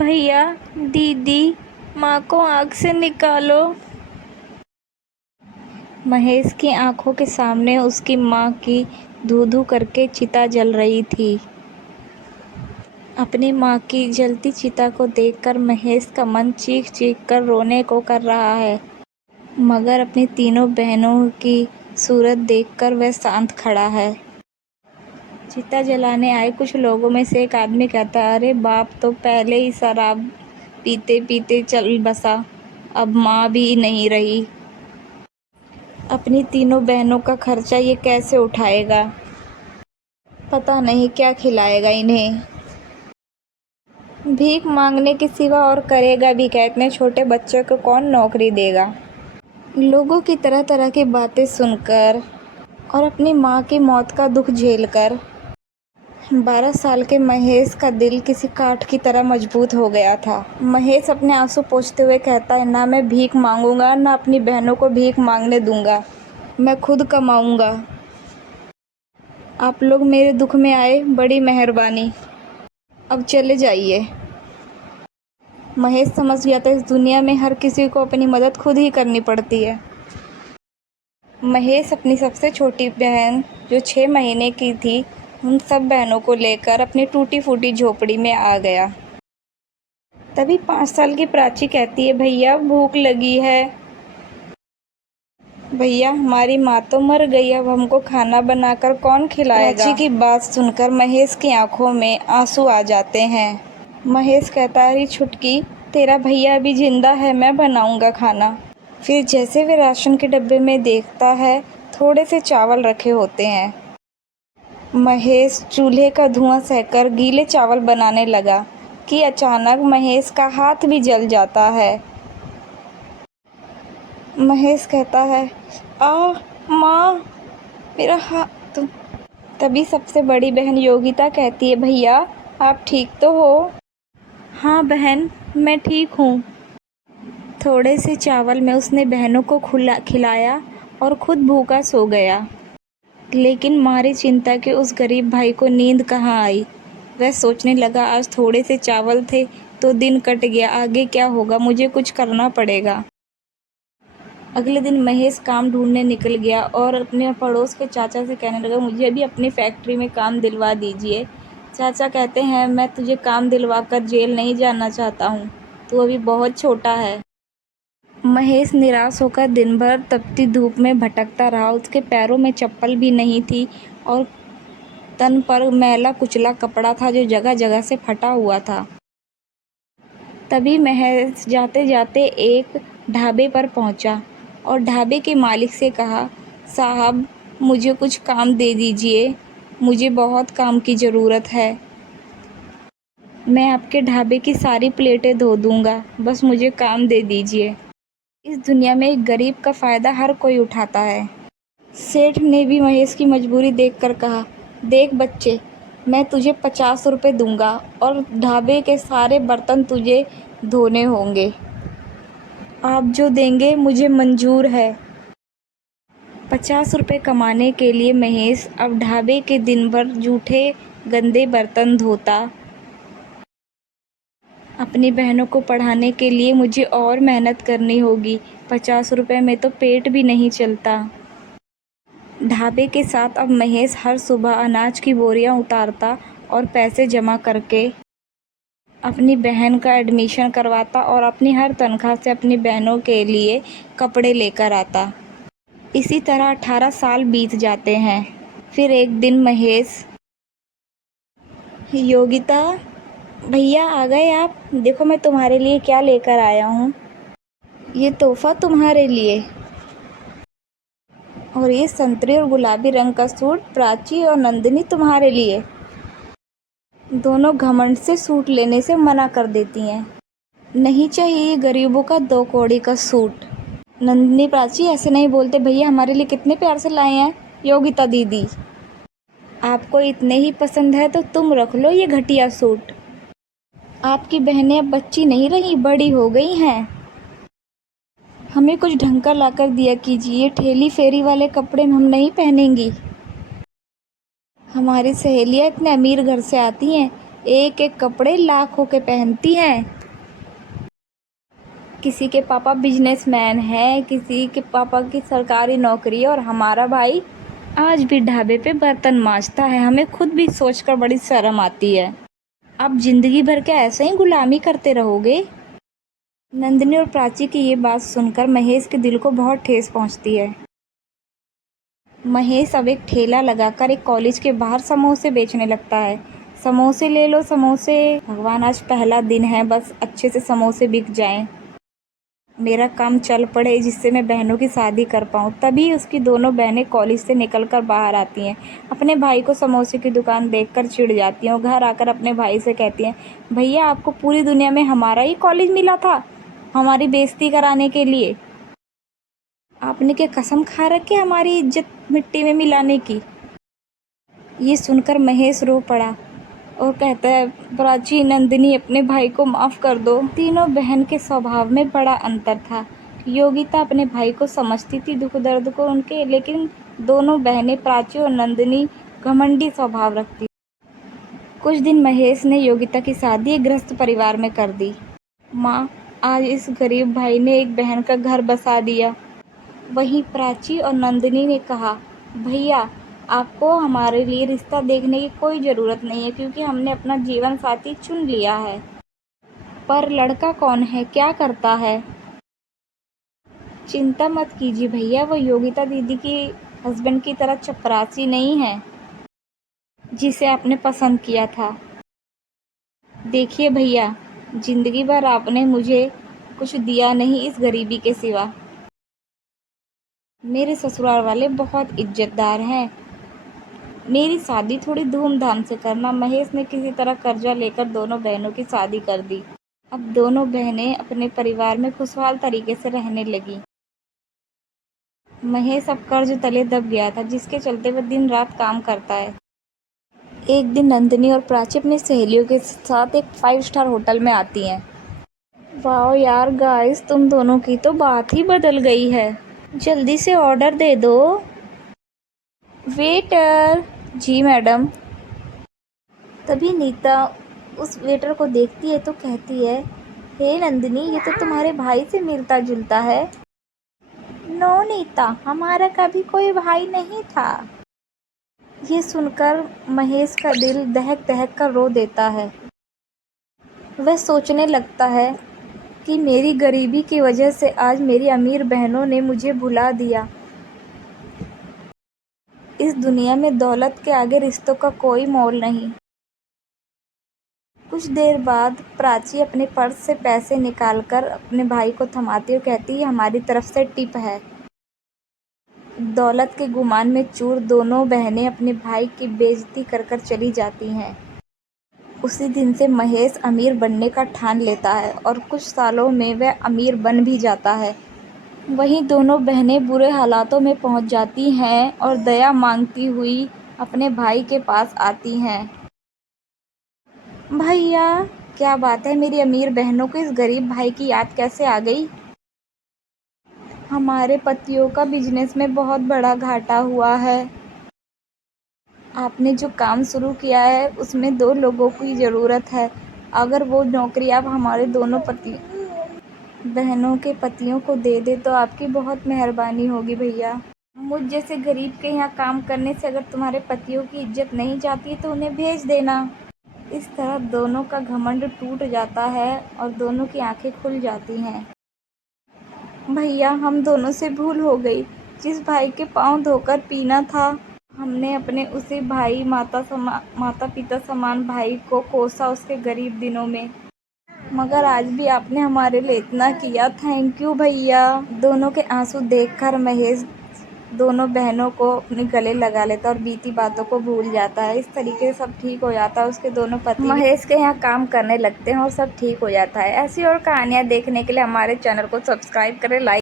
भैया, दीदी, माँ को आग से निकालो। महेश की आंखों के सामने उसकी माँ की धू-धू करके चिता जल रही थी। अपनी माँ की जलती चिता को देखकर महेश का मन चीख-चीख कर रोने को कर रहा है, मगर अपनी तीनों बहनों की सूरत देखकर वह शांत खड़ा है। चिता जलाने आए कुछ लोगों में से एक आदमी कहता, अरे बाप तो पहले ही शराब पीते-पीते चल बसा, अब माँ भी नहीं रही। अपनी तीनों बहनों का खर्चा ये कैसे उठाएगा? पता नहीं क्या खिलाएगा इन्हें। भीख मांगने के सिवा और करेगा भी क्या? इतने छोटे बच्चे को कौन नौकरी देगा? लोगों की तरह तरह की बातें सुनकर और अपनी माँ की मौत का दुख झेलकर 12 साल के महेश का दिल किसी काठ की तरह मजबूत हो गया था। महेश अपने आंसू पोंछते हुए कहता है, ना मैं भीख मांगूंगा, ना अपनी बहनों को भीख मांगने दूंगा, मैं खुद कमाऊंगा। आप लोग मेरे दुख में आए, बड़ी मेहरबानी, अब चले जाइए। महेश समझ गया था इस दुनिया में हर किसी को अपनी मदद खुद ही करनी पड़ती है। महेश अपनी सबसे छोटी बहन जो 6 महीने की थी, उन सब बहनों को लेकर अपनी टूटी फूटी झोपड़ी में आ गया। तभी 5 साल की प्राची कहती है, भैया भूख लगी है। भैया हमारी माँ तो मर गई, अब हमको खाना बनाकर कौन खिलाएगा? प्राची की बात सुनकर महेश की आंखों में आंसू आ जाते हैं। महेश कहता है, अरे छुटकी, तेरा भैया अभी जिंदा है, मैं बनाऊंगा खाना। फिर जैसे वे राशन के डब्बे में देखता है, थोड़े से चावल रखे होते हैं। महेश चूल्हे का धुआं सहकर गीले चावल बनाने लगा कि अचानक महेश का हाथ भी जल जाता है। महेश कहता है, माँ, मेरा हाथ। तभी सबसे बड़ी बहन योगिता कहती है, भैया आप ठीक तो हो? हाँ बहन, मैं ठीक हूँ। थोड़े से चावल में उसने बहनों को खिलाया और खुद भूखा सो गया। लेकिन मारी चिंता के उस गरीब भाई को नींद कहाँ आई। वह सोचने लगा, आज थोड़े से चावल थे तो दिन कट गया, आगे क्या होगा, मुझे कुछ करना पड़ेगा। अगले दिन महेश काम ढूंढने निकल गया और अपने पड़ोस के चाचा से कहने लगा, मुझे भी अपनी फैक्ट्री में काम दिलवा दीजिए। चाचा कहते हैं, मैं तुझे काम दिलवा कर जेल नहीं जाना चाहता हूँ, तू अभी बहुत छोटा है। महेश निराश होकर दिन भर तपती धूप में भटकता रहा। उसके पैरों में चप्पल भी नहीं थी और तन पर मैला कुचला कपड़ा था जो जगह जगह से फटा हुआ था। तभी महेश जाते जाते एक ढाबे पर पहुंचा और ढाबे के मालिक से कहा, साहब मुझे कुछ काम दे दीजिए, मुझे बहुत काम की ज़रूरत है। मैं आपके ढाबे की सारी प्लेटें धो दूंगा, बस मुझे काम दे दीजिए। इस दुनिया में एक गरीब का फ़ायदा हर कोई उठाता है। सेठ ने भी महेश की मजबूरी देखकर कहा, देख बच्चे, मैं तुझे 50 रुपये दूंगा और ढाबे के सारे बर्तन तुझे धोने होंगे। आप जो देंगे मुझे मंजूर है। 50 रुपये कमाने के लिए महेश अब ढाबे के दिन भर जूठे गंदे बर्तन धोता। अपनी बहनों को पढ़ाने के लिए मुझे और मेहनत करनी होगी, 50 रुपये में तो पेट भी नहीं चलता। ढाबे के साथ अब महेश हर सुबह अनाज की बोरियां उतारता और पैसे जमा करके अपनी बहन का एडमिशन करवाता और अपनी हर तनख्वाह से अपनी बहनों के लिए कपड़े लेकर आता। इसी तरह 18 साल बीत जाते हैं। फिर एक दिन महेश, योगिता, भैया आ गए आप, देखो मैं तुम्हारे लिए क्या लेकर आया हूँ। ये तोहफा तुम्हारे लिए, और ये संतरे और गुलाबी रंग का सूट प्राची और नंदिनी तुम्हारे लिए। दोनों घमंड से सूट लेने से मना कर देती हैं। नहीं चाहिए गरीबों का 2 कौड़ी का सूट। नंदिनी, प्राची ऐसे नहीं बोलते, भैया हमारे लिए कितने प्यार से लाए हैं। योगिता दीदी, आपको इतने ही पसंद है तो तुम रख लो ये घटिया सूट। आपकी बहनें अब बच्ची नहीं रही, बड़ी हो गई हैं। हमें कुछ ढंग का लाकर दिया कीजिए, ठेली फेरी वाले कपड़े हम नहीं पहनेंगी। हमारी सहेलियाँ इतने अमीर घर से आती हैं, एक एक कपड़े लाखों के पहनती हैं। किसी के पापा बिजनेसमैन हैं, किसी के पापा की सरकारी नौकरी है, और हमारा भाई आज भी ढाबे पे बर्तन मांजता है। हमें खुद भी सोचकर बड़ी शर्म आती है। आप जिंदगी भर क्या ऐसे ही गुलामी करते रहोगे? नंदिनी और प्राची की ये बात सुनकर महेश के दिल को बहुत ठेस पहुंचती है। महेश अब एक ठेला लगाकर एक कॉलेज के बाहर समोसे बेचने लगता है। समोसे ले लो समोसे। भगवान, आज पहला दिन है, बस अच्छे से समोसे बिक जाएं, मेरा काम चल पड़े, जिससे मैं बहनों की शादी कर पाऊँ। तभी उसकी दोनों बहनें कॉलेज से निकलकर बाहर आती हैं। अपने भाई को समोसे की दुकान देखकर चिढ़ जाती हैं और घर आकर अपने भाई से कहती हैं, भैया आपको पूरी दुनिया में हमारा ही कॉलेज मिला था हमारी बेइज्जती कराने के लिए? आपने क्या कसम खा रखी है हमारी इज्जत मिट्टी में मिलाने की? ये सुनकर महेश रो पड़ा और कहता है, प्राची, नंदिनी, अपने भाई को माफ़ कर दो। तीनों बहन के स्वभाव में बड़ा अंतर था। योगिता अपने भाई को समझती थी, दुख दर्द को उनके, लेकिन दोनों बहनें प्राची और नंदिनी घमंडी स्वभाव रखती। कुछ दिन महेश ने योगिता की शादी एक गृहस्थ परिवार में कर दी। माँ, आज इस गरीब भाई ने एक बहन का घर बसा दिया। वहीं प्राची और नंदिनी ने कहा, भैया आपको हमारे लिए रिश्ता देखने की कोई ज़रूरत नहीं है, क्योंकि हमने अपना जीवन साथी चुन लिया है। पर लड़का कौन है, क्या करता है? चिंता मत कीजिए भैया, वो योगिता दीदी की हस्बैंड की तरह चपरासी नहीं है जिसे आपने पसंद किया था। देखिए भैया, जिंदगी भर आपने मुझे कुछ दिया नहीं इस गरीबी के सिवा। मेरे ससुराल वाले बहुत इज्जतदार हैं, मेरी शादी थोड़ी धूमधाम से करना। महेश ने किसी तरह कर्जा लेकर दोनों बहनों की शादी कर दी। अब दोनों बहनें अपने परिवार में खुशहाल तरीके से रहने लगी। महेश अब कर्ज तले दब गया था, जिसके चलते वह दिन रात काम करता है। एक दिन नंदिनी और प्राची अपनी सहेलियों के साथ एक 5 स्टार होटल में आती हैं। वाह यार गाइस, तुम दोनों की तो बात ही बदल गई है। जल्दी से ऑर्डर दे दो। वेटर। जी मैडम। तभी नीता उस वेटर को देखती है तो कहती है, हे नंदिनी, ये तो तुम्हारे भाई से मिलता जुलता है। नो नीता, हमारा कभी कोई भाई नहीं था। ये सुनकर महेश का दिल दहक दहक कर रो देता है। वह सोचने लगता है कि मेरी गरीबी की वजह से आज मेरी अमीर बहनों ने मुझे भुला दिया। इस दुनिया में दौलत के आगे रिश्तों का कोई मोल नहीं। कुछ देर बाद प्राची अपने पर्स से पैसे निकालकर अपने भाई को थमाती और कहती है, हमारी तरफ से टिप है। दौलत के गुमान में चूर दोनों बहनें अपने भाई की बेइज्जती कर कर चली जाती हैं। उसी दिन से महेश अमीर बनने का ठान लेता है और कुछ सालों में वह अमीर बन भी जाता है। वहीं दोनों बहनें बुरे हालातों में पहुंच जाती हैं और दया मांगती हुई अपने भाई के पास आती हैं। भैया, क्या बात है, मेरी अमीर बहनों को इस गरीब भाई की याद कैसे आ गई? हमारे पतियों का बिजनेस में बहुत बड़ा घाटा हुआ है। आपने जो काम शुरू किया है उसमें 2 लोगों की ज़रूरत है। अगर वो नौकरी आप हमारे दोनों बहनों के पतियों को दे दे तो आपकी बहुत मेहरबानी होगी भैया। मुझ जैसे गरीब के यहाँ काम करने से अगर तुम्हारे पतियों की इज्जत नहीं जाती तो उन्हें भेज देना। इस तरह दोनों का घमंड टूट जाता है और दोनों की आंखें खुल जाती हैं। भैया, हम दोनों से भूल हो गई। जिस भाई के पाँव धोकर पीना था, हमने अपने उसी भाई माता पिता समान भाई को कोसा उसके गरीब दिनों में, मगर आज भी आपने हमारे लिए इतना किया। थैंक यू भैया। दोनों के आंसू देखकर महेश दोनों बहनों को अपने गले लगा लेता और बीती बातों को भूल जाता है। इस तरीके से सब ठीक हो जाता है। उसके दोनों पति महेश के यहाँ काम करने लगते हैं और सब ठीक हो जाता है। ऐसी और कहानियाँ देखने के लिए हमारे चैनल को सब्सक्राइब करें, लाइक